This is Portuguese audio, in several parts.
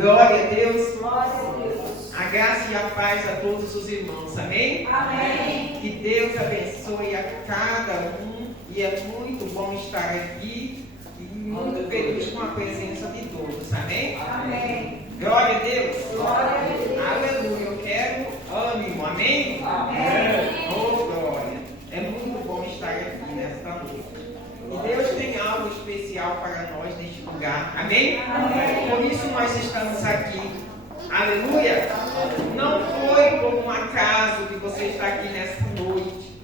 Glória a Deus. Glória a Deus. A graça e a paz a todos os irmãos. Amém? Amém. Que Deus abençoe a cada um. E é muito bom estar aqui. E muito feliz com a presença de todos. Amém? Amém. Glória a Deus. Glória a Deus. Aleluia. Eu quero ânimo. Amém? Amém. Oh, glória. É muito bom estar aqui nesta noite. E Deus tem algo especial para nós neste lugar. Amém? Amém. Por isso nós estamos aqui. Aleluia. Não foi por um acaso que você está aqui nesta noite.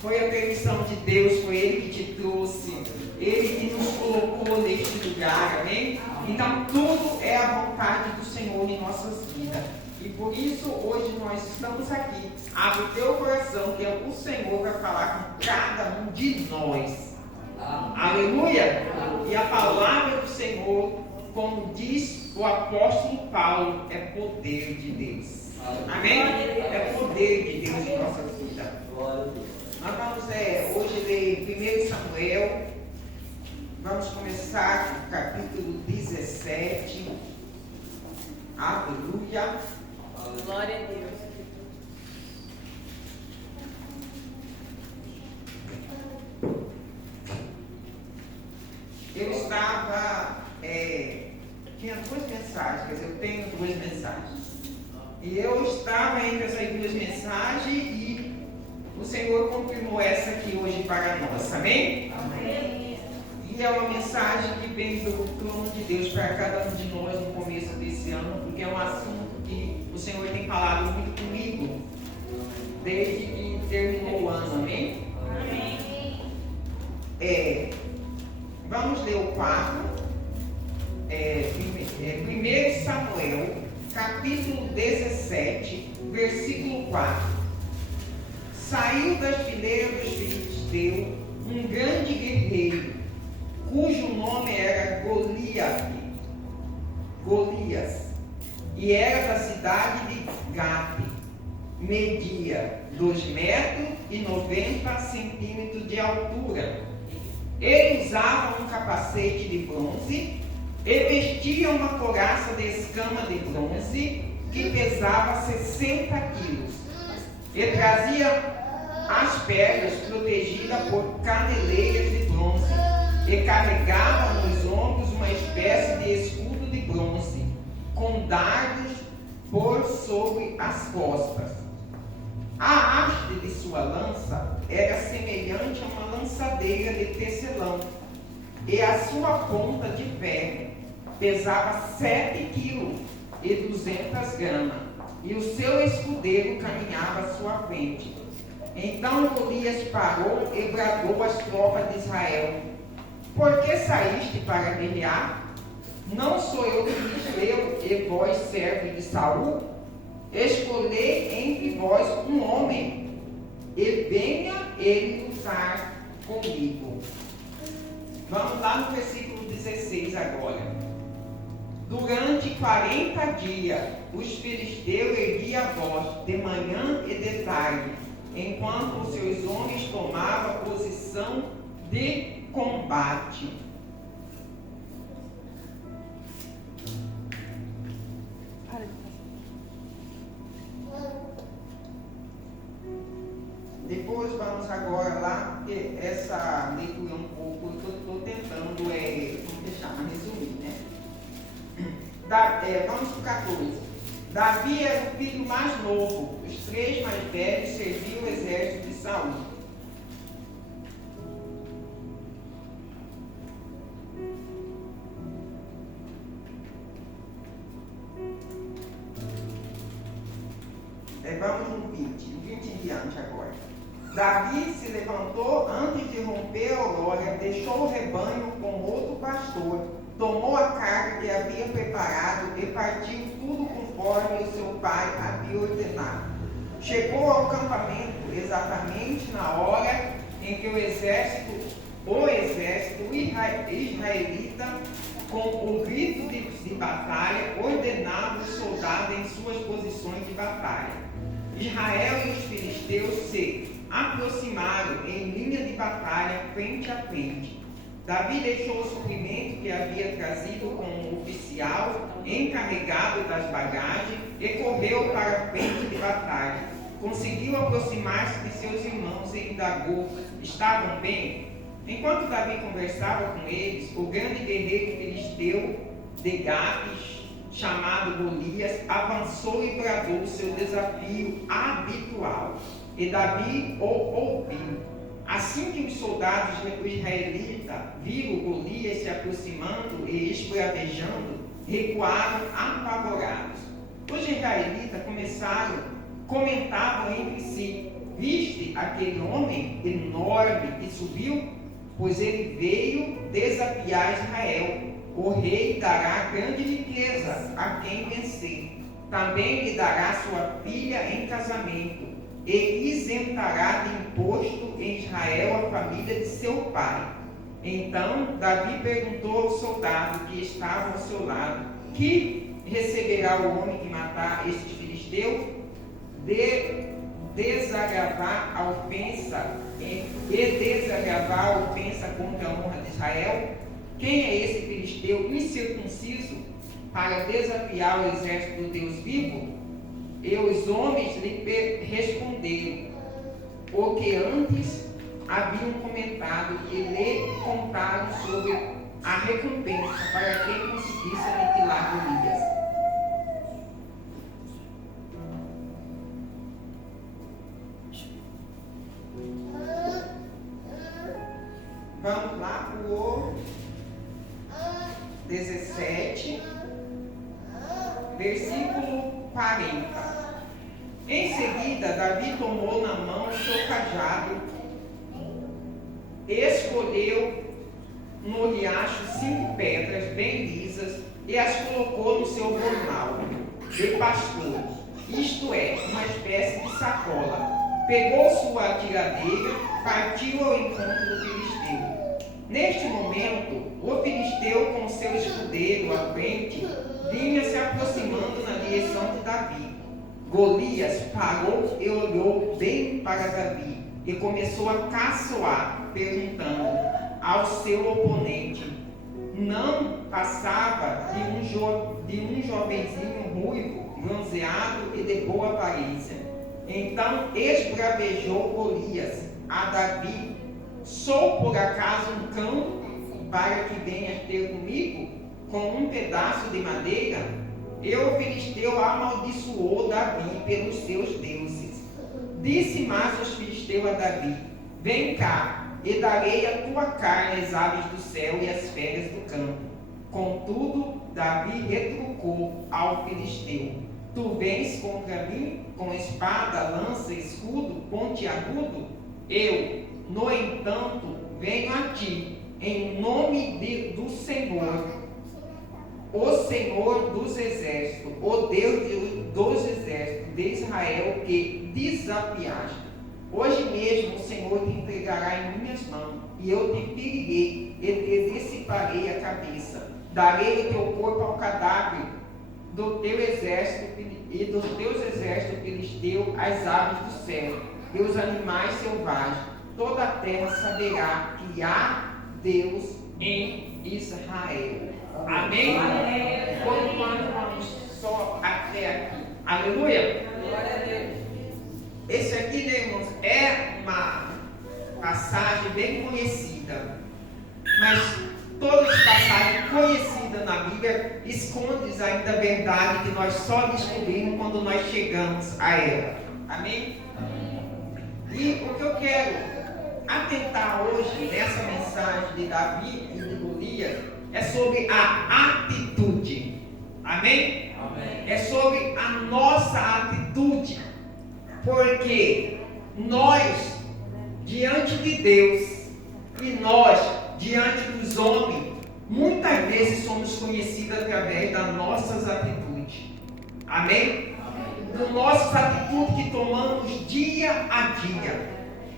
Foi a permissão de Deus. Foi Ele que te trouxe. Ele que nos colocou neste lugar. Amém? Então tudo é a vontade do Senhor em nossas vidas. E por isso hoje nós estamos aqui. Abre o teu coração, que o Senhor vai falar com cada um de nós. Aleluia! E a palavra do Senhor, como diz o apóstolo Paulo, é poder de Deus. Amém? É poder de Deus em nossas vidas. Nós vamos hoje ler 1 Samuel. Vamos começar com o capítulo 17. Aleluia! Glória a Deus. Eu estava, tinha duas mensagens, quer dizer, eu tenho duas mensagens. E eu estava entre essas duas mensagens e o Senhor confirmou essa aqui hoje para nós, amém? Amém. E é uma mensagem que vem do trono de Deus para cada um de nós no começo desse ano, porque é um assunto que o Senhor tem falado muito comigo desde que terminou o ano, amém? Amém. Vamos ler o 4, 1 Samuel, capítulo 17, versículo 4. Saiu das fileiras dos filisteus um grande guerreiro, cujo nome era Golias, e era da cidade de Gate. Media 2,90 m de altura. Ele usava um capacete de bronze e vestia uma couraça de escama de bronze que pesava 60 quilos. E trazia as pernas protegidas por caneleiras de bronze e carregava nos ombros uma espécie de escudo de bronze com dardos por sobre as costas. A haste de sua lança era semelhante a uma lançadeira de tecelão, e a sua ponta de ferro pesava 7 quilos e 200 gramas, e o seu escudeiro caminhava à sua frente. Então Golias parou e bradou às tropas de Israel: por que saíste para guerrear? Não sou eu filisteu e vós servos de Saul? Escolhei entre vós um homem, e venha ele lutar comigo. Vamos lá no versículo 16 agora. Durante 40 dias, os filisteus erguiam a voz, de manhã e de tarde, enquanto os seus homens tomavam posição de combate. Depois vamos agora lá, porque essa leitura é um pouco, eu estou tentando, resumir, né? Vamos para o 14. Davi era o filho mais novo, os 3 mais velhos serviam o exército de Saul. Vamos no 20 em diante agora. Davi se levantou antes de romper a aurora, deixou o rebanho com outro pastor, tomou a carga que havia preparado e partiu tudo conforme o seu pai havia ordenado. Chegou ao acampamento exatamente na hora em que o exército israelita, com o grito de batalha, ordenava os soldados em suas posições de batalha. Israel e os filisteus se aproximaram em linha de batalha frente a frente. Davi deixou o suprimento que havia trazido com um oficial encarregado das bagagens e correu para a frente de batalha. Conseguiu aproximar-se de seus irmãos e indagou: estavam bem? Enquanto Davi conversava com eles, o grande guerreiro filisteu de Gate, chamado Golias, avançou e bradou o seu desafio habitual. E Davi o ouviu. Assim que os soldados israelitas viram Golias se aproximando e esbravejando, recuaram apavorados. Os israelitas comentavam entre si: viste aquele homem enorme que subiu? Pois ele veio desafiar Israel. O rei dará grande riqueza a quem vencer. Também lhe dará sua filha em casamento e isentará de imposto em Israel a família de seu pai. Então Davi perguntou ao soldado que estava ao seu lado: que receberá o homem que matar estes filisteus? Desagravar a ofensa contra a honra de Israel? Quem é esse filisteu incircunciso para desafiar o exército do Deus vivo? E os homens lhe responderam o que antes haviam comentado e lhe contaram sobre a recompensa para quem conseguisse aniquilar Golias. Vamos lá para o 17, versículo 40. Em seguida, Davi tomou na mão o seu cajado, escolheu no riacho 5 pedras bem lisas e as colocou no seu jornal de pastor, isto é, uma espécie de sacola. Pegou sua tiradeira, partiu ao encontro do filisteu. Neste momento, o filisteu com seu escudeiro à frente vinha se aproximando na direção de Davi. Golias parou e olhou bem para Davi e começou a caçoar, perguntando ao seu oponente: não passava de um jovenzinho ruivo, bronzeado e de boa aparência. Então esbravejou Golias a Davi: sou por acaso um cão para que venhas ter comigo com um pedaço de madeira? E o filisteu amaldiçoou Davi pelos seus deuses. Disse mais os filisteus a Davi: vem cá, e darei a tua carne às aves do céu e às feras do campo. Contudo, Davi retrucou ao filisteu: tu vens contra mim com espada, lança, escudo, pontiagudo? Eu, no entanto, venho a ti em nome do Senhor, o Senhor dos exércitos, o Deus dos exércitos de Israel, que desafiaste. Hoje mesmo o Senhor te entregará em minhas mãos, e eu te ferirei e te dissiparei a cabeça. Darei o teu corpo ao cadáver do teu exército e dos teus exércitos filisteu, as aves do céu e os animais selvagens. Toda a terra saberá que há Deus em Israel. Amém? Vamos só até aqui. Aleluia. Glória a Deus. Esse aqui, né, irmãos, é uma passagem bem conhecida, mas todas as passagens conhecidas na Bíblia escondem ainda a verdade que nós só descobrimos quando nós chegamos a ela. Amém? E o que eu quero atentar hoje nessa mensagem de Davi e de Golias é sobre a atitude. Amém? Amém. É sobre a nossa atitude. Porque nós, diante de Deus, e nós, diante dos homens, muitas vezes somos conhecidos através das nossas atitudes. Amém? Das nossas atitudes que tomamos dia a dia.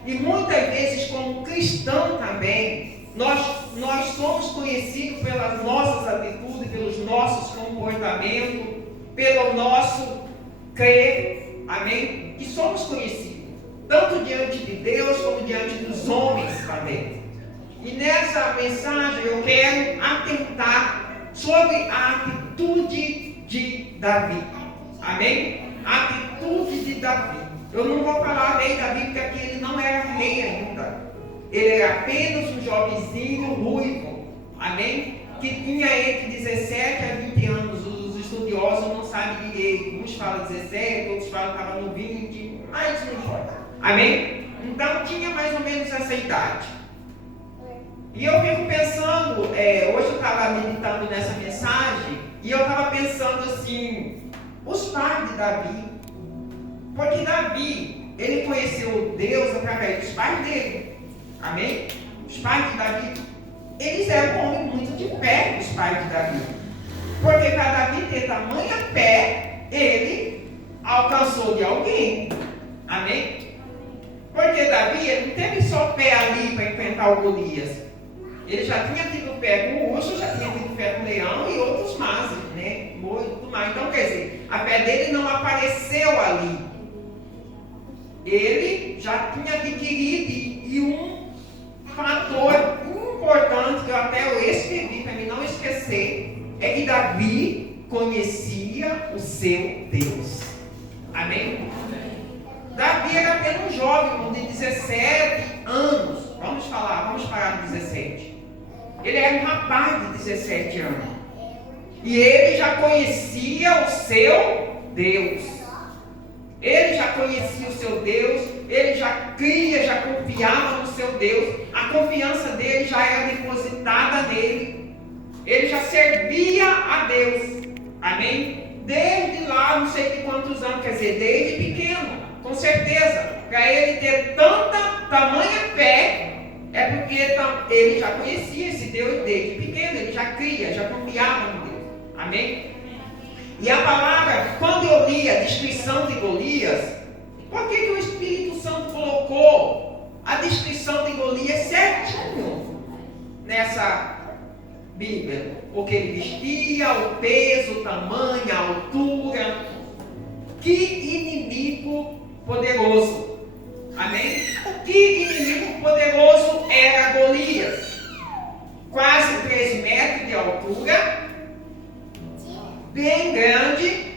E muitas vezes, como cristão também, nós somos conhecidos pelas nossas atitudes, pelos nossos comportamentos, pelo nosso crer. Amém? Que somos conhecidos, tanto diante de Deus como diante dos homens também. E nessa mensagem eu quero atentar sobre a atitude de Davi. Amém? A atitude de Davi. Eu não vou falar rei Davi, porque aqui ele não era rei ainda. Ele era apenas um jovenzinho ruivo. Amém? Que tinha entre 17 a 20 anos. Os estudiosos não sabem direito. Uns falam 17, outros falam que estava no 20. Mas isso não importa. Amém? Então tinha mais ou menos essa idade. E eu fico pensando, hoje eu estava meditando nessa mensagem, e eu estava pensando assim, os pais de Davi, porque Davi, ele conheceu Deus através dos pais dele, amém? Os pais de Davi, eles eram homens muito de fé, os pais de Davi, porque para Davi ter tamanha fé, ele alcançou de alguém, amém? Porque Davi, ele não teve só fé ali para enfrentar o Golias. Ele já tinha tido fé com o urso, já tinha tido fé com o leão e outros mais, né? Muito mais. Então, quer dizer, a fé dele não apareceu ali. Ele já tinha adquirido, e um fator importante que eu até escrevi para mim não esquecer, é que Davi conhecia o seu Deus. Amém? Davi era apenas um jovem, de 17 anos. Vamos parar de 17. Ele era um rapaz de 17 anos. E ele já conhecia o seu Deus. Ele já conhecia o seu Deus. Ele já cria, já confiava no seu Deus. A confiança dele já era depositada nele. Ele já servia a Deus. Amém? Desde lá, não sei de quantos anos, quer dizer, desde pequeno. Com certeza. Para ele ter tamanha fé, é porque ele já conhecia esse Deus desde pequeno, ele já cria, já confiava no Deus. Amém? E a palavra, quando eu li a descrição de Golias, por que o Espírito Santo colocou a descrição de Golias certinho nessa Bíblia? O que ele vestia, o peso, o tamanho, a altura. Que inimigo poderoso! Amém? Que inimigo poderoso era Golias? Quase 3 metros de altura, bem grande,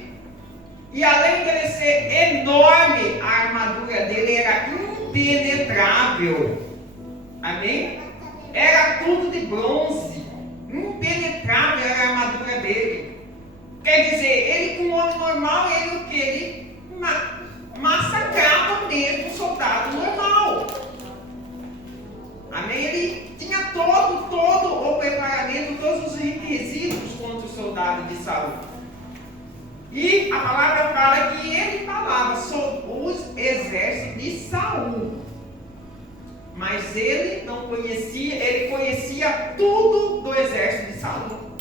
e além de ele ser enorme, a armadura dele era impenetrável. Amém? Era tudo de bronze, impenetrável era a armadura dele. Quer dizer, ele com um homem normal, ele massacrava mesmo um soldado normal. Amém? Ele tinha todo o preparamento, todos os requisitos contra o soldado de Saul. E a palavra fala que ele falava sobre os exércitos de Saul. Mas ele não conhecia, ele conhecia tudo do exército de Saul.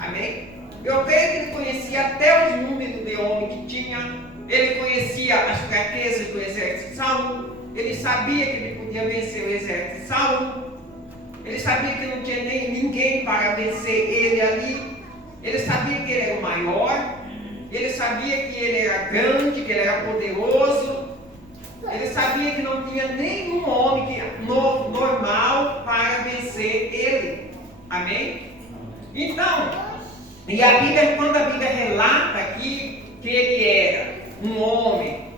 Amém? Eu creio que ele conhecia até os números de homem que tinha. Ele conhecia as fraquezas do exército de Saul. Ele sabia que ele podia vencer o exército de Saul. Ele sabia que não tinha ninguém para vencer ele ali. Ele sabia que ele era o maior. Ele sabia que ele era grande, que ele era poderoso. Ele sabia que não tinha nenhum homem normal para vencer ele. Amém? Então, e a Bíblia, quando a Bíblia relata aqui que ele era um homem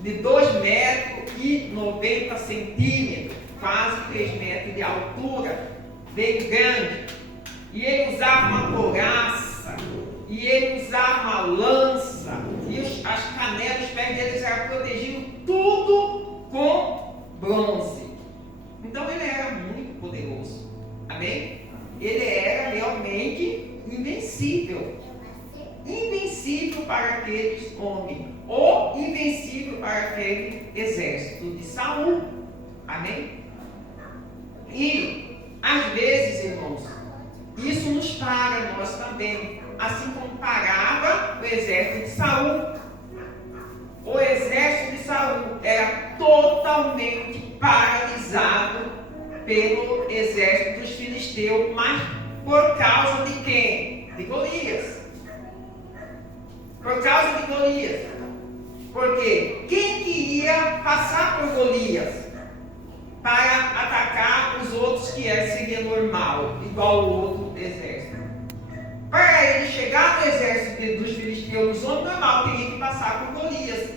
de 2,90 metros, quase 3 metros de altura, bem grande, e ele usava uma couraça, e ele usava uma lança, e as canelas, os pés deles eram protegidos, tudo com bronze. Então ele era muito poderoso. Amém? Ele era realmente invencível. Invencível para aqueles homens, ou invencível para aquele exército de Saul. Amém? E às vezes, irmãos, isso nos para nós também, assim como parava o exército de Saul. O exército de Saul era totalmente paralisado pelo exército dos filisteus, mas por causa de quem? De Golias. Por causa de Golias. Porque quem queria passar por Golias para atacar os outros que seria normal, igual o outro exército? Para para ele chegar no exército dos filisteus, os homens normal teria que passar por Golias.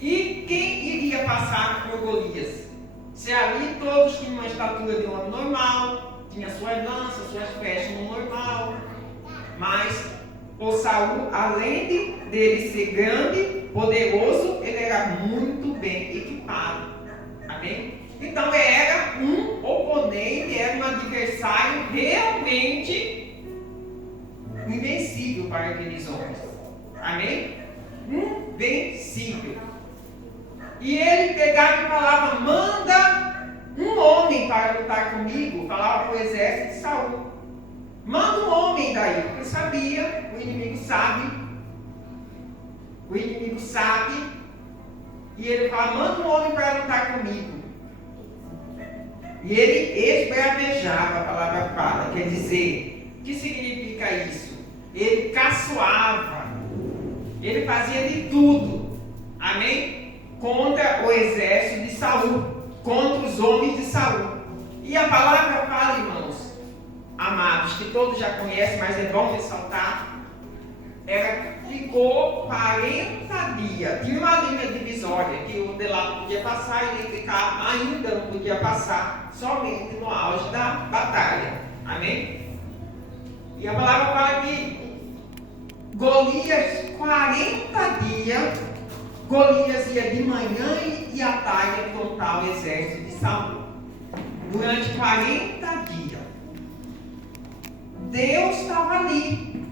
E quem iria passar por Golias? Se ali todos tinham uma estatura de um homem normal, tinha suas lanças, suas flechas no normal, mas o Saul, além dele ser grande, poderoso, ele era muito bem equipado. Amém? Então era um oponente, era um adversário realmente invencível para aqueles homens. Amém? Invencível. E ele pegava e falava: manda um homem para lutar comigo. Falava para o exército de Saul: manda um homem daí, porque sabia, o inimigo sabe, e ele fala: manda um homem para lutar comigo. E ele esbravejava, a palavra fala, quer dizer, o que significa isso? Ele caçoava, ele fazia de tudo, amém? Contra o exército de Saul, contra os homens de Saul. E a palavra fala, irmãos amados, que todos já conhecem, mas é bom ressaltar, ficou 40 dias, tinha uma linha divisória, que o de lá não podia passar e ele ficava, ainda não podia passar, somente no auge da batalha, amém? E a palavra fala que Golias, 40 dias, Golias ia de manhã e à tarde enfrentar o exército de Saul, durante 40 dias. Deus estava ali,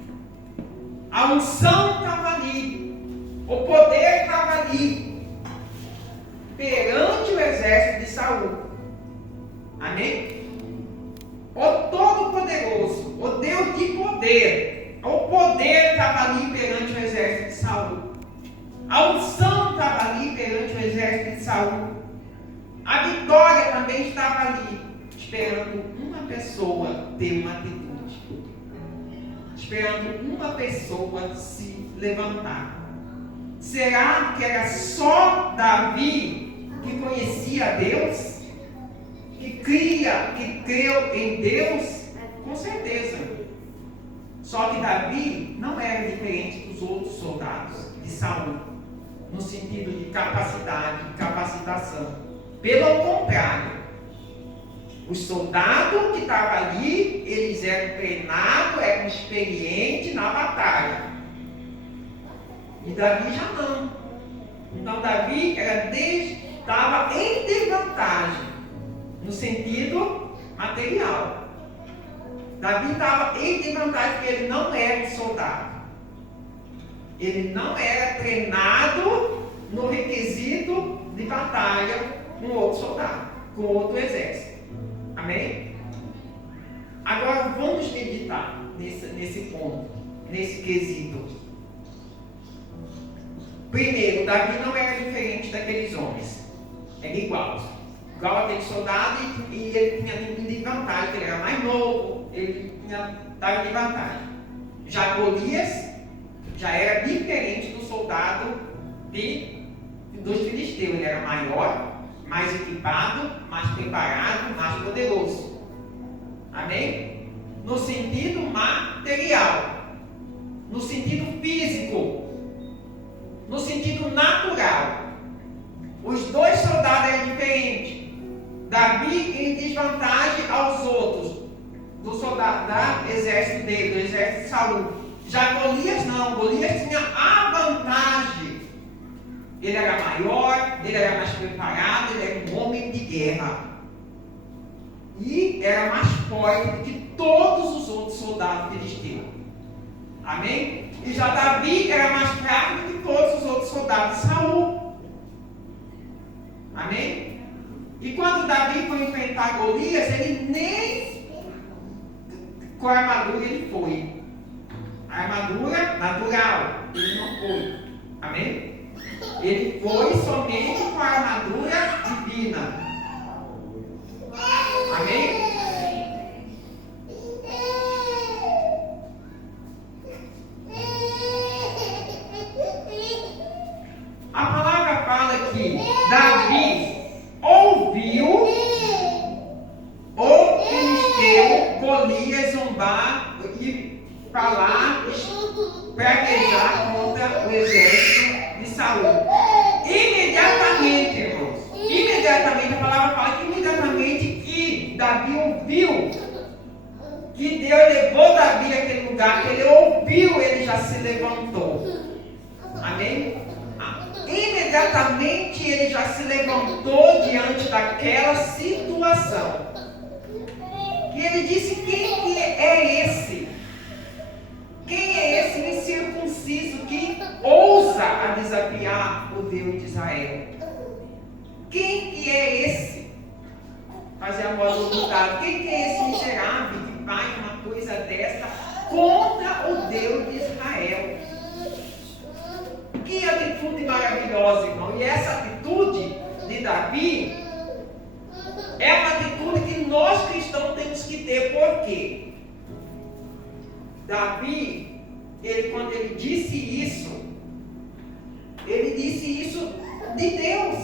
a unção estava ali, o poder estava ali, perante o exército de Saul. Amém? O Todo-Poderoso, o Deus de poder, o poder estava ali perante o exército de Saul. A unção estava ali perante o exército de Saul. A vitória também estava ali, esperando uma pessoa ter uma atitude. Esperando uma pessoa se levantar. Será que era só Davi que conhecia Deus? Que creu em Deus? Com certeza. Só que Davi não era diferente dos outros soldados de Saul, no sentido de capacidade, de capacitação. Pelo contrário, os soldados que estavam ali, eles eram treinados, eram experientes na batalha. E Davi já não. Então Davi estava em desvantagem, no sentido material. Davi estava em desvantagem porque ele não era um soldado. Ele não era treinado no requisito de batalha com outro soldado, com outro exército. Amém? Agora vamos meditar nesse ponto, nesse quesito. Primeiro, Davi não era diferente daqueles homens. Era igual aquele soldado, e ele tinha desvantagem, ele era mais novo, ele estava em desvantagem. Já Golias já era diferente do soldado dos filisteus. Ele era maior, mais equipado, mais preparado, mais poderoso. Amém? No sentido material, no sentido físico, no sentido natural. Os dois soldados eram diferentes. Davi em desvantagem aos outros, do soldado do exército dele, do exército de Saul. Já Golias não, Golias tinha a vantagem. Ele era maior, ele era mais preparado, ele era um homem de guerra. E era mais forte do que todos os outros soldados filisteus. Amém? E já Davi era mais fraco do que todos os outros soldados de Saul. Amém? E quando Davi foi enfrentar Golias, ele nem com a armadura ele foi. A armadura natural, ele não foi. Amém? Ele foi somente com a armadura divina. Amém? A palavra fala que Davi ouviu o filisteu Golias zombar e levantou. Amém? Imediatamente ele já se levantou diante daquela situação. E ele disse: quem que é esse? Quem é esse incircunciso que ousa a desafiar o Deus de Israel? Quem que é esse? Fazer a voz do lutado. Quem que é esse miserável que vai uma coisa dessa contra o Deus de Israel? Que atitude maravilhosa, irmão. E essa atitude de Davi é uma atitude que nós cristãos temos que ter. Por quê? Davi, quando ele disse isso de Deus,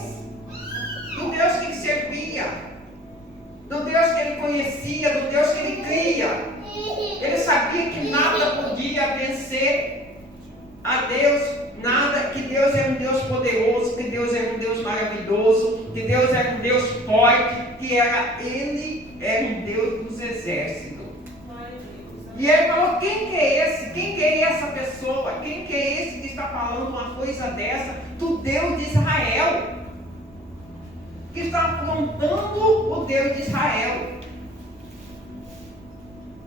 do Deus que ele servia, do Deus que ele conhecia, do Deus que ele cria. Ele sabia que nada podia vencer a Deus, nada, que Deus era um Deus poderoso, que Deus era um Deus maravilhoso, que Deus era um Deus forte, que ele era um Deus dos exércitos. E ele falou: quem que é esse? Quem que é essa pessoa? Quem que é esse que está falando uma coisa dessa do Deus de Israel? Que está afrontando o Deus de Israel.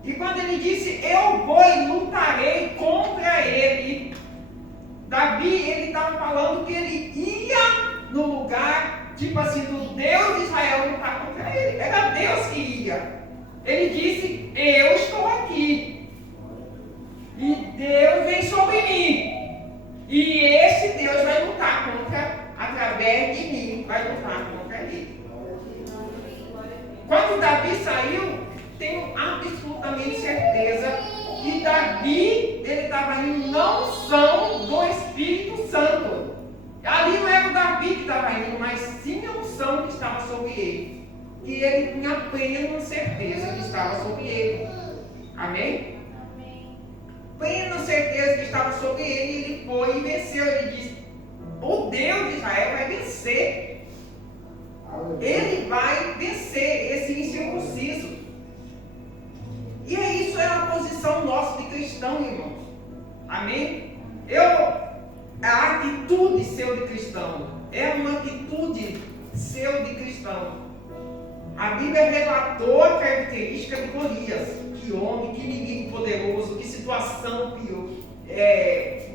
E quando ele disse: eu vou e lutarei contra ele, Davi, ele estava falando que ele ia no lugar, tipo assim, do Deus de Israel lutar contra ele. Era Deus que ia. Ele disse: eu estou aqui. E Deus vem sobre mim. E esse Deus vai lutar através de mim, vai lutar contra ele. Quando Davi saiu, tenho absolutamente certeza que Davi, ele estava indo na unção do Espírito Santo. Ali não era o Davi que estava indo, mas sim a unção que estava sobre ele. Que ele tinha plena certeza que estava sobre ele. Amém? Plena certeza que estava sobre ele, e ele foi e venceu. Ele disse: o Deus de Israel vai vencer. Ele vai vencer esse incircunciso. E isso é uma posição nossa de cristão, irmãos. Amém? A atitude seu de cristão é uma atitude seu de cristão. A Bíblia relatou a característica de Golias. Que homem, que inimigo poderoso, que situação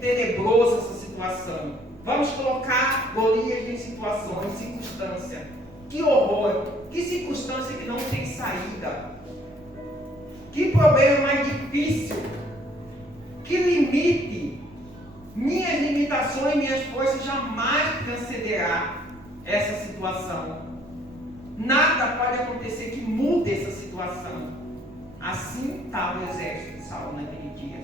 tenebrosa essa situação. Vamos colocar Golias em situação, em circunstância. Que horror, que circunstância que não tem saída. Que problema mais difícil. Que limite. Minhas limitações, minhas forças jamais transcenderá essa situação. Nada pode acontecer que mude essa situação. Assim estava o exército de Saul naquele dia.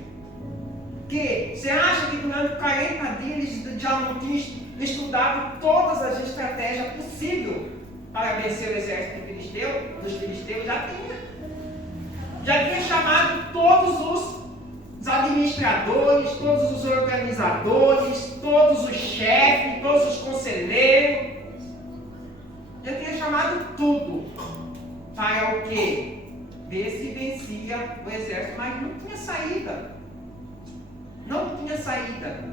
Que você acha que durante 40 dias eles já não tinham estudado todas as estratégias possíveis para vencer o exército dos filisteus? Já tinha. Já tinha chamado todos os administradores, todos os organizadores, todos os chefes, todos os conselheiros. Já tinha chamado tudo para o quê? Ver se vencia o exército, mas não tinha saída. Não tinha saída.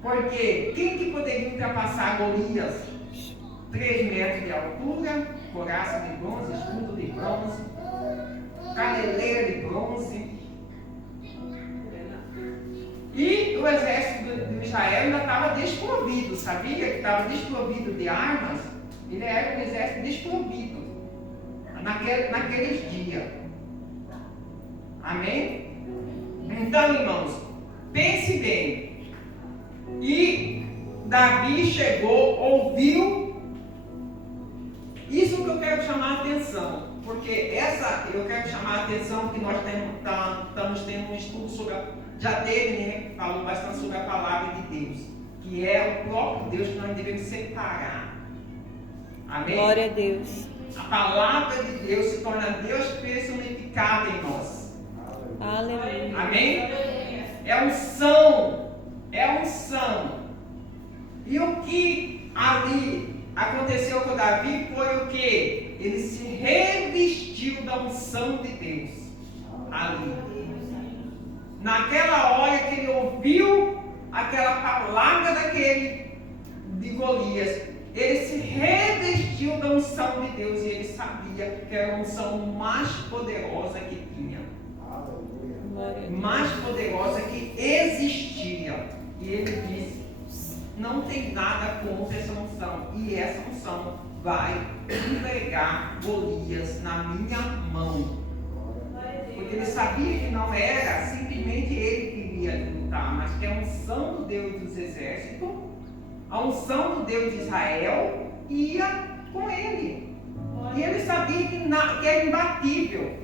Porque quem que poderia ultrapassar Golias? 3 metros de altura, couraça de bronze, escudo de bronze, caneleira de bronze. E o exército de Israel ainda estava desprovido, sabia que estava desprovido de armas? Ele era um exército desprovido naqueles dias. Amém? Então, irmãos, pense bem. E Davi chegou, ouviu. Isso que eu quero chamar a atenção. Porque eu quero chamar a atenção que nós estamos tendo um estudo sobre já teve, né? Falou bastante sobre a palavra de Deus, que é o próprio Deus que nós devemos separar. Amém? Glória a Deus. A palavra de Deus se torna Deus personificado em nós. Aleluia. Amém? É unção. É unção. E o que ali aconteceu com Davi foi o que? Ele se revestiu da unção de Deus. Ali. naquela hora que ele ouviu aquela palavra de Golias, ele se revestiu da unção de Deus e ele sabia que era a unção mais poderosa que tinha. Mais poderosa que existia. E ele disse: não tem nada contra essa unção. E essa unção vai entregar Golias na minha mão. Porque ele sabia que não era simplesmente ele que iria lutar, mas que a unção do Deus dos exércitos, a unção do Deus de Israel ia com ele. E ele sabia que era imbatível.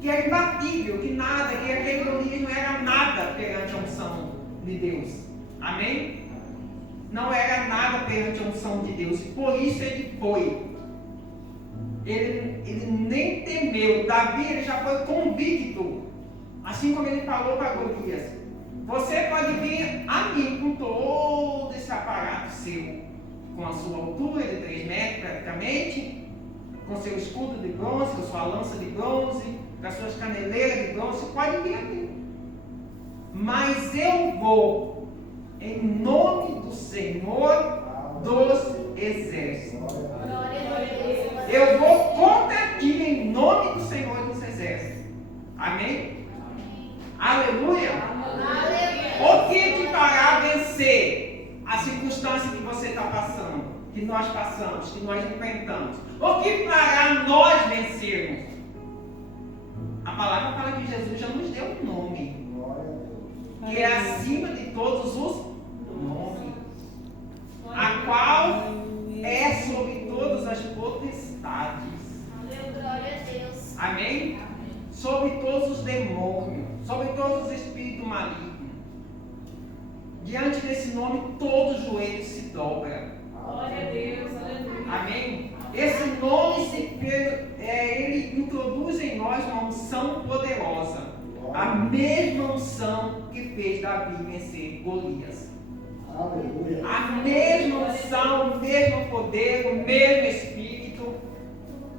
Que era imbatível, que nada, que aquele Golias não era nada perante a unção de Deus. Amém? Não era nada perante a unção de Deus. E por isso ele foi. Ele nem temeu. Davi, ele já foi convicto. Assim como ele falou para Golias: você pode vir a mim com todo esse aparato seu, com a sua altura de 3 metros praticamente, com seu escudo de bronze, com sua lança de bronze, com as suas caneleiras de bronze, você pode vir a mim. Mas eu vou em nome do Senhor dos Exércitos. Eu vou contra ti em nome do Senhor dos Exércitos. Amém? Aleluia! O que te fará vencer a circunstância que você está passando, que nós passamos, que nós enfrentamos? O que fará nós vencermos? A palavra fala que Jesus já nos deu um nome, que é acima de todos os nomes, a qual é sobre todas as potestades. Amém? Sobre todos os demônios, sobre todos os espíritos malignos. Diante desse nome, todo joelho se dobra. Glória a Deus, aleluia. Amém? Esse nome, ele introduz em nós uma unção poderosa. A mesma unção que fez Davi vencer Golias. Aleluia. A mesma unção, o mesmo poder, o mesmo Espírito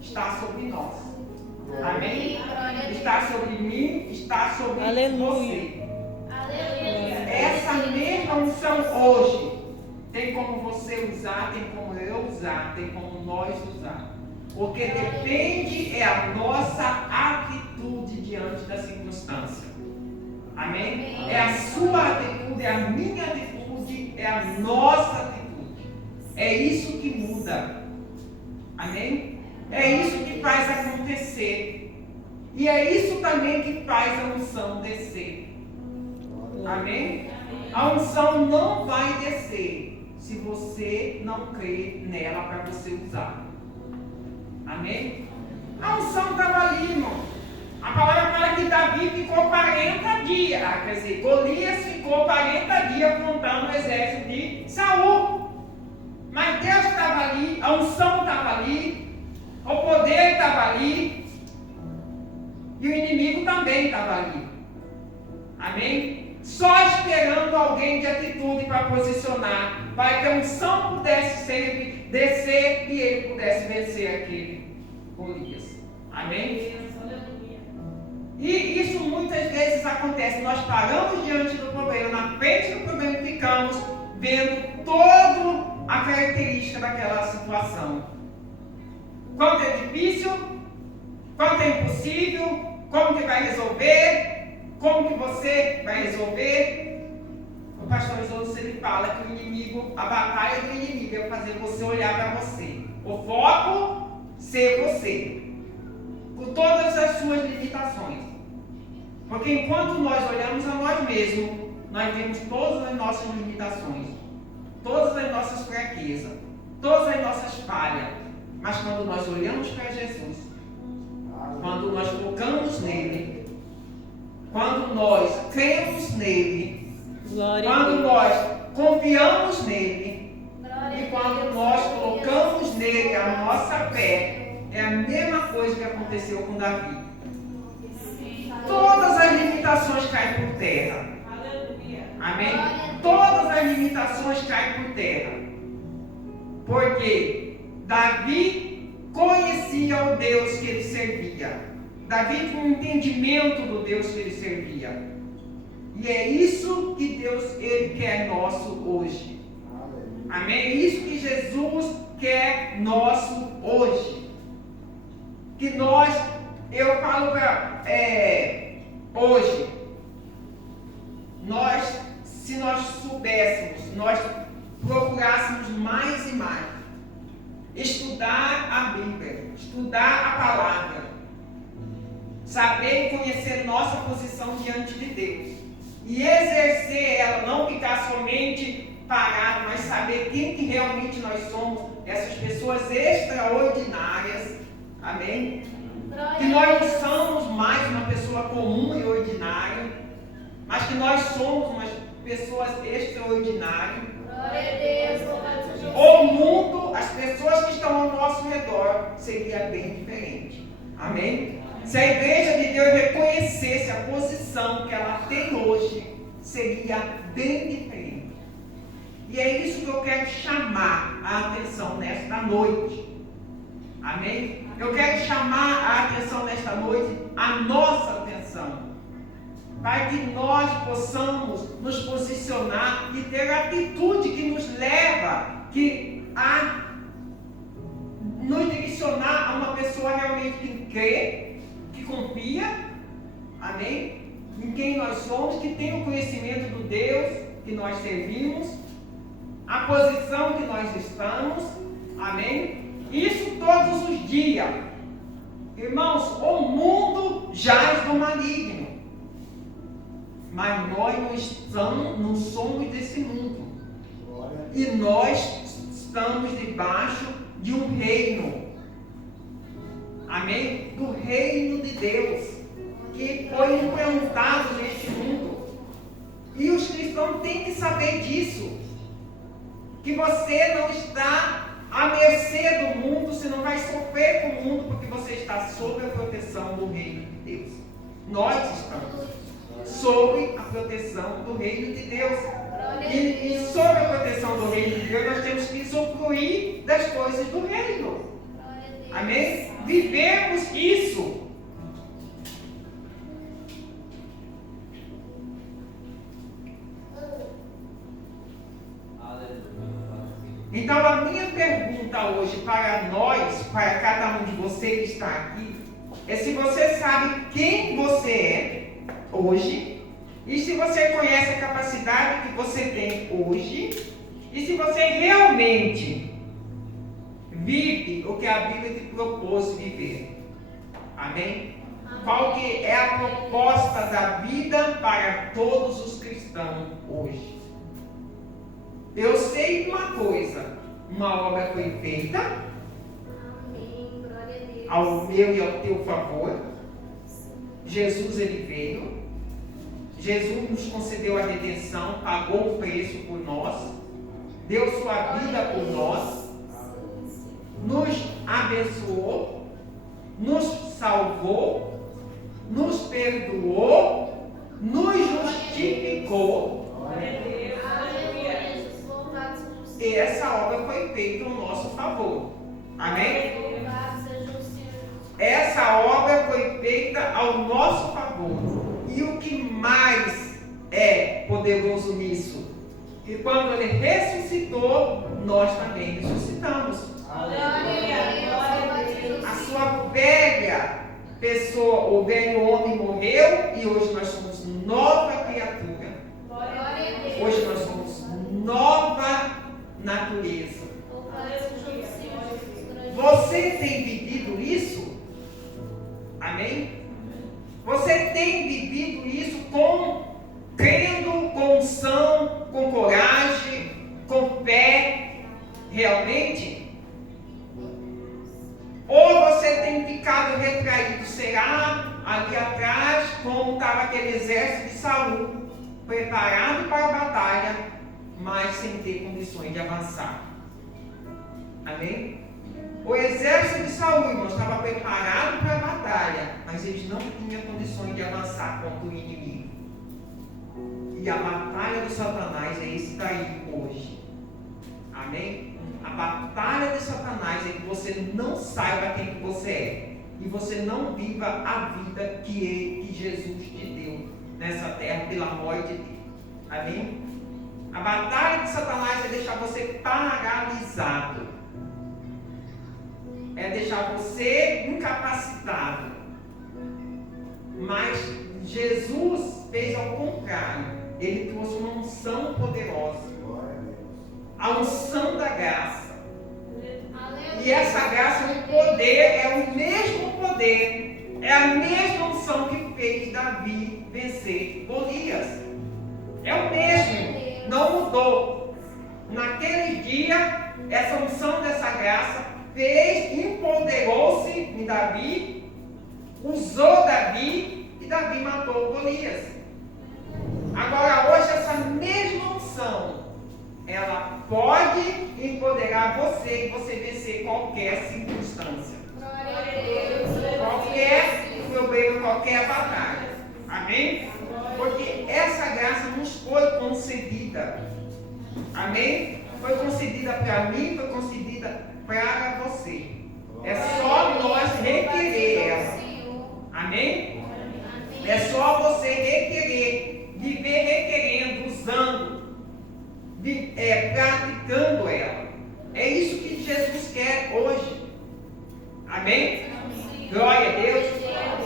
está sobre nós. Amém? Está sobre mim, está sobre você. Essa mesma unção hoje tem como você usar, tem como eu usar, tem como nós usar. O que depende é a nossa atitude diante da circunstância. Amém? É a sua atitude, é a minha atitude, é a nossa atitude. É isso que muda. Amém? É isso que faz acontecer. E é isso também que faz a unção descer. Amém? A unção não vai descer se você não crer nela para você usar. Amém? A unção estava ali, irmão. A palavra fala que Davi ficou 40 dias. Quer dizer, Golias ficou 40 dias contando o exército de Saul. Mas Deus estava ali, a unção estava ali, o poder estava ali, e o inimigo também estava ali. Amém? Só esperando alguém de atitude para posicionar, para que a unção pudesse descer e ele pudesse vencer aquele Golias. Amém? E isso muitas vezes acontece. Nós paramos diante do problema, na frente do problema, e ficamos vendo toda a característica daquela situação. Quanto é difícil, quanto é impossível, como que vai resolver, como que você vai resolver. O pastor Isoldo sempre fala que o inimigo, a batalha do inimigo é fazer você olhar para você. O foco ser você, por todas as suas limitações. Porque enquanto nós olhamos a nós mesmos, nós vemos todas as nossas limitações, todas as nossas fraquezas, todas as nossas falhas. Mas quando nós olhamos para Jesus, quando nós focamos nele, quando nós cremos nele, quando nós confiamos nele, e quando nós colocamos nele a nossa fé, é a mesma coisa que aconteceu com Davi. Todas as limitações caem por terra. Amém? Todas as limitações caem por terra. Porque Davi conhecia o Deus que ele servia. Davi tinha um entendimento do Deus que ele servia. E é isso que Deus ele quer nosso hoje. Amém? É isso que Jesus quer nosso hoje. Que nós, eu falo para hoje, se nós soubéssemos, nós procurássemos mais e mais estudar a Bíblia, estudar a palavra, saber e conhecer nossa posição diante de Deus e exercer ela, não ficar somente parado, mas saber quem que realmente nós somos, essas pessoas extraordinárias, amém? Que nós não somos mais uma pessoa comum e ordinária, mas que nós somos umas pessoas extraordinárias. Glória a Deus, louvado seja o O mundo, as pessoas que estão ao nosso redor, seria bem diferente. Amém? Se a igreja de Deus reconhecesse a posição que ela tem hoje, seria bem diferente. E é isso que eu quero chamar a atenção nesta noite. Amém? Eu quero chamar a atenção nesta noite, a nossa atenção, para que nós possamos nos posicionar e ter a atitude que nos leva a nos direcionar a uma pessoa realmente que crê, que confia, amém? Em quem nós somos, que tem o conhecimento do Deus que nós servimos, a posição que nós estamos, amém? Isso todos os dias. Irmãos, o mundo jaz do maligno, mas nós não somos desse mundo. E nós estamos debaixo de um reino, amém? Do reino de Deus, que foi implantado neste mundo. E os cristãos têm que saber disso, que você não está à mercê do mundo, você não vai sofrer com o mundo, porque você está sob a proteção do reino de Deus. Nós estamos sob a proteção do reino de Deus. E sob a proteção do reino de Deus, nós temos que usufruir das coisas do reino. Amém? Vivemos isso. Então a minha pergunta hoje para nós, para cada um de vocês que está aqui, é se você sabe quem você é hoje, e se você conhece a capacidade que você tem hoje, e se você realmente vive o que a Bíblia te propôs viver. Amém? Qual que é a proposta da vida para todos os cristãos hoje? Eu sei uma coisa, uma obra foi feita ao meu e ao teu favor. Jesus ele veio, Jesus nos concedeu a redenção, pagou o preço por nós, deu sua vida por nós, nos abençoou, nos salvou, nos perdoou, nos justificou. E essa obra foi feita ao nosso favor. Amém? Essa obra foi feita ao nosso favor. E o que mais é poderoso nisso? Que quando ele ressuscitou, nós também ressuscitamos. A sua velha pessoa, o velho homem morreu e hoje nós somos nova criatura. Hoje nós somos nova natureza. Você tem vivido isso? Amém? Você tem vivido isso crendo, com unção, com coragem, com fé, realmente? Ou você tem ficado retraído? Será ali atrás como estava aquele exército de Saul, preparado para a batalha, mas sem ter condições de avançar. Amém? O exército de Saul, irmãos, estava preparado para a batalha, mas eles não tinham condições de avançar contra o inimigo. E a batalha do Satanás é esse daí hoje. Amém? A batalha de Satanás é que você não saiba quem que você é. e você não viva a vida que Jesus te deu nessa terra pela morte dele. Amém? A batalha de Satanás é deixar você paralisado, é deixar você incapacitado. Mas Jesus fez ao contrário. Ele trouxe uma unção poderosa, a unção da graça. E essa graça, o poder, é o mesmo poder, é a mesma unção que fez Davi vencer Golias. É o mesmo, não mudou. Naquele dia, essa unção dessa graça fez, empoderou-se em Davi, usou Davi e Davi matou Golias. Agora hoje essa mesma unção, ela pode empoderar você e você vencer qualquer circunstância, qualquer problema, qualquer batalha. Amém? Porque essa graça nos foi concedida. Amém? Foi concedida para mim, foi concedida para você. É só nós requerer ela. Amém? É só você requerer, viver requerendo, usando, praticando ela. É isso que Jesus quer hoje. Amém? Glória a Deus.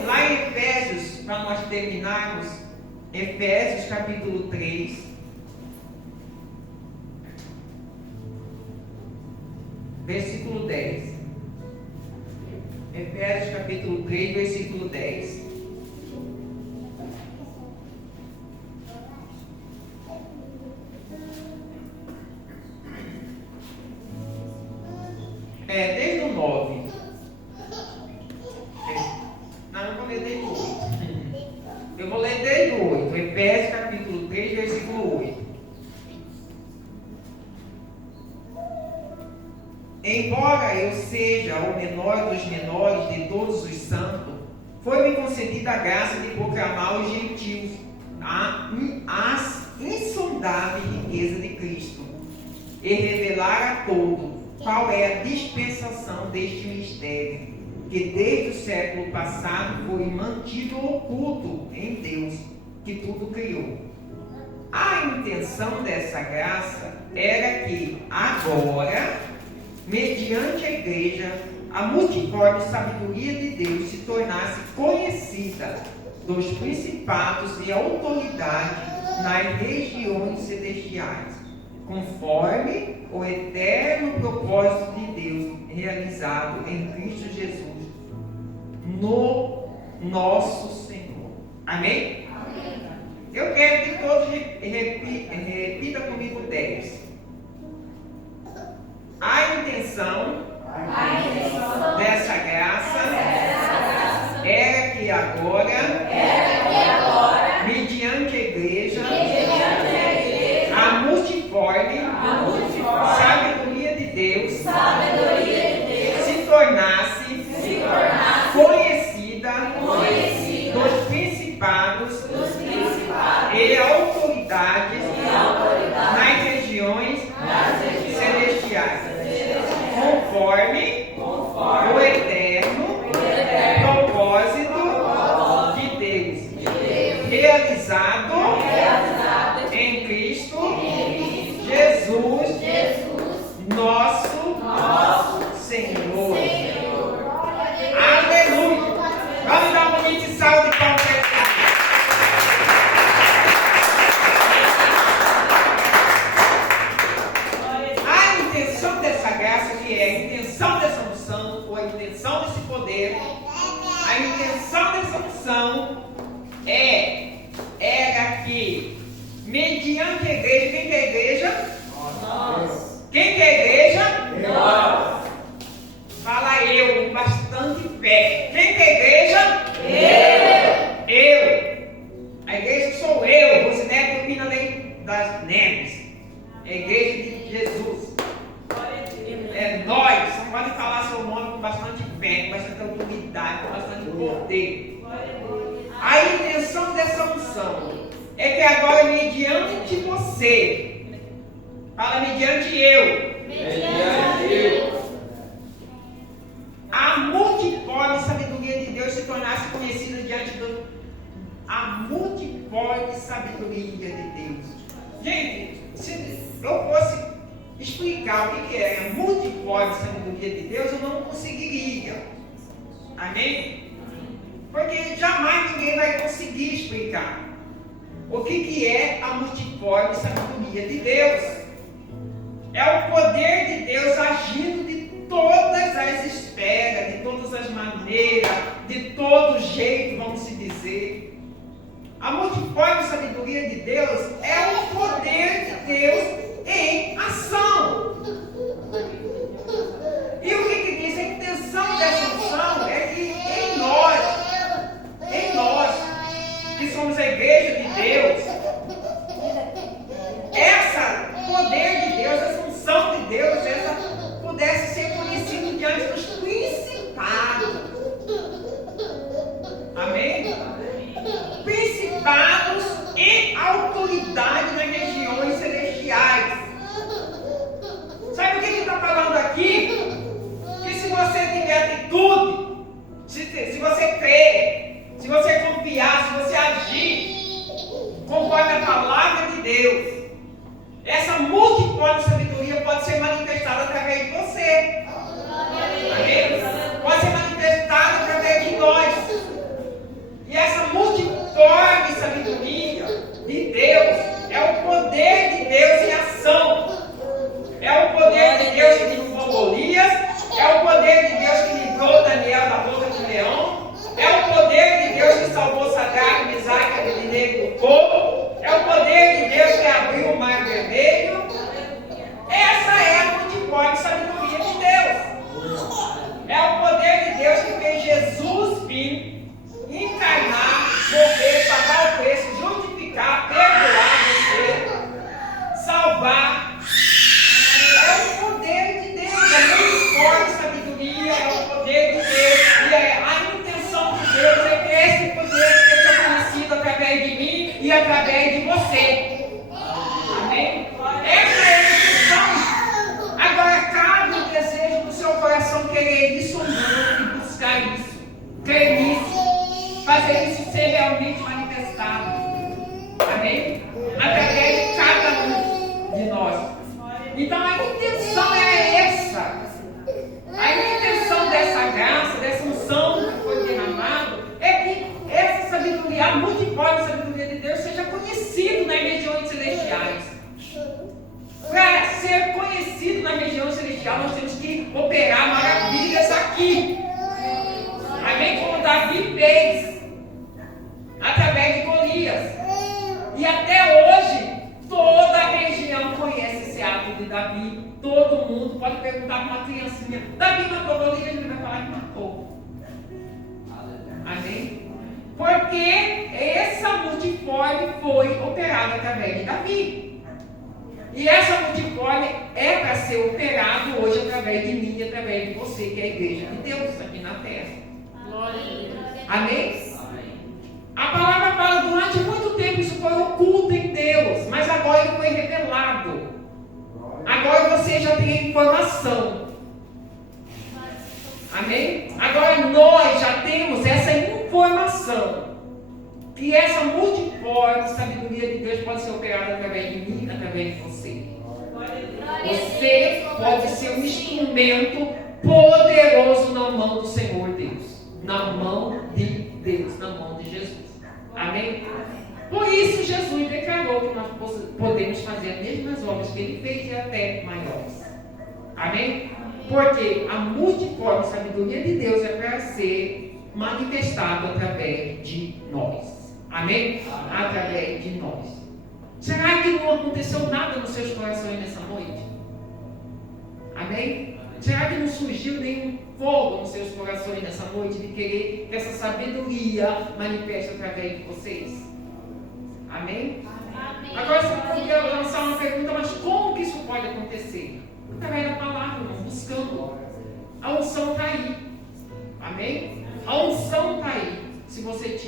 Lá em Efésios, para nós terminarmos, Efésios capítulo 3, versículo 10. Efésios capítulo 3, versículo 10. Desde o 9. Não vou ler desde o 8. Eu vou ler desde o 8. Efésios capítulo 3, versículo 8. Embora eu seja o menor dos menores de todos os santos, foi-me concedida a graça de proclamar aos gentios as insondáveis riquezas de Cristo e revelar a todo qual é a dispensação deste mistério, que desde o século passado foi mantido oculto em Deus, que tudo criou. A intenção dessa graça era que agora, mediante a igreja, a multiforme sabedoria de Deus se tornasse conhecida dos principados e autoridades nas regiões celestiais, conforme o eterno propósito de Deus realizado em Cristo Jesus, no nosso Senhor. Amém? Amém. Eu quero que todos repita comigo 10. A intenção dessa graça era que agora, mediante a igreja, a multiforme sabedoria de Deus se tornasse conhecida dos principados e autoridades nas regiões celestiais, conforme o eterno propósito de Deus, realizado em Cristo Jesus, nosso Senhor. Aleluia! Vamos dar um bonito salve de palmas. A intenção dessa graça, que é a intenção dessa unção, ou a intenção desse poder, a intenção dessa unção era que, mediante a igreja, quem que é a igreja? Nós. Quem que é a igreja? Nós. Fala eu, com bastante fé. Quem que é a igreja? Eu. A igreja sou eu, Rosinete Urbina das Neves. É a igreja de Jesus. É nós. Pode falar seu nome com bastante fé, com bastante autoridade, com bastante poder. A intenção dessa unção é que agora, mediante você, fala mediante eu, a multiforme sabedoria multiforme sabedoria de Deus. Gente, se eu fosse explicar o que é a multiforme sabedoria de Deus, eu não conseguiria. Amém? Porque jamais ninguém vai conseguir explicar o que é a multiforme sabedoria de Deus. É o poder de Deus agindo de todas as esferas, de todas as maneiras, de todo jeito, vamos se dizer. A multiforme sabedoria de Deus é o poder de Deus em ação. E o que diz? A intenção dessa ação é que em nós, que somos a igreja de Deus, esse poder de Deus, essa unção de Deus, essa pudesse ser conhecido diante dos principados. Amém? Principados e autoridade nas regiões celestiais. Sabe o que ele está falando aqui? Que se você tiver atitude, se você crer, se você confiar, se você agir conforme a palavra de Deus, essa multiforme sabedoria pode ser manifestada através de você. Amém? Pode ser manifestada através de nós. E essa multiforme sabedoria de Deus é o poder de Deus em ação. É o poder de Deus que livrou Golias. É o poder de Deus que livrou Daniel da boca do leão. É o poder de Deus que salvou Sadraque, Mesaque e Abednego do fogo. É o poder de Deus que abriu o mar vermelho. Essa é a multiforme sabedoria de Deus. É o poder de Deus que fez Jesus vir, encarnar, morrer, pagar o preço, justificar, perdoar você, salvar. É o poder de Deus, a multiforme sabedoria é o poder de Deus. E a intenção de Deus é que esse poder seja conhecido através de mim e através de você. Amém? Essa é a intenção. Agora cabe o desejo do seu coração querer isso ou não e buscar isso, crer nisso, fazer isso ser realmente manifestado. Amém? Através de cada um de nós. Então a intenção é essa. A intenção dessa graça, dessa unção que foi derramada, é que essa sabedoria, a multiforme sabedoria de Deus, seja conhecido nas regiões celestiais. Para ser conhecido na região celestial, nós temos que operar maravilhas aqui. Amém? Como Davi fez, através de Golias. E até hoje, toda a região conhece esse ato de Davi. Todo mundo pode perguntar para uma criancinha: Davi matou Golias? Ele vai falar que matou. Amém? Porque essa multiforme foi operada através de Davi. E essa multiforme é para ser operado hoje através de mim e através de você, que é a igreja de Deus aqui na terra. Amém? A palavra fala: durante muito tempo isso foi oculto em Deus, mas agora ele foi revelado. Agora você já tem a informação. Amém? Agora nós já temos essa informação. Que essa multiforme sabedoria de Deus pode ser operada através de mim, através de você. Você pode ser um instrumento poderoso na mão do Senhor Deus. Na mão de Deus, na mão de Jesus. Amém? Por isso Jesus declarou que nós podemos fazer as mesmas obras que ele fez e até maiores. Amém? Porque a multiforme sabedoria de Deus é para ser manifestado através de nós. Amém? Através de nós. Será que não aconteceu nada nos seus corações nessa noite? Amém? Será que não surgiu nenhum fogo nos seus corações nessa noite de querer que essa sabedoria manifeste através de vocês? Amém? Amém. Agora você poderia lançar uma pergunta: mas como que isso pode acontecer? Através da palavra, buscando. A unção está aí. Amém? A unção está aí. Se você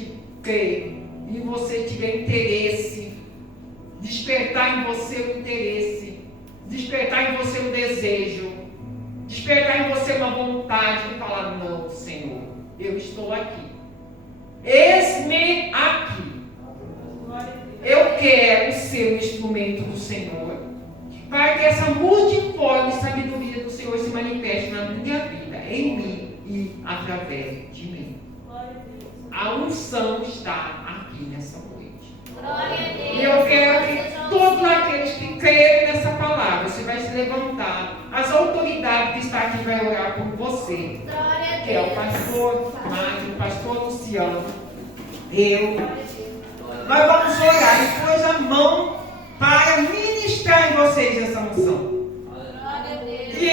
crer e você tiver interesse, despertar em você o interesse, despertar em você o desejo, despertar em você uma vontade de falar: não, Senhor, eu estou aqui. Eis-me aqui. Eu quero ser um instrumento do Senhor, para que essa multiforme sabedoria do Senhor se manifeste na minha vida, em mim e através de mim. A unção está aqui nessa noite. E eu quero que todos aqueles que crerem nessa palavra, você vai se levantar. As autoridades que estão aqui vão orar por você. Que é o pastor Mário, o pastor Luciano, eu. Nós vamos orar e pôs a mão para ministrar em vocês essa unção.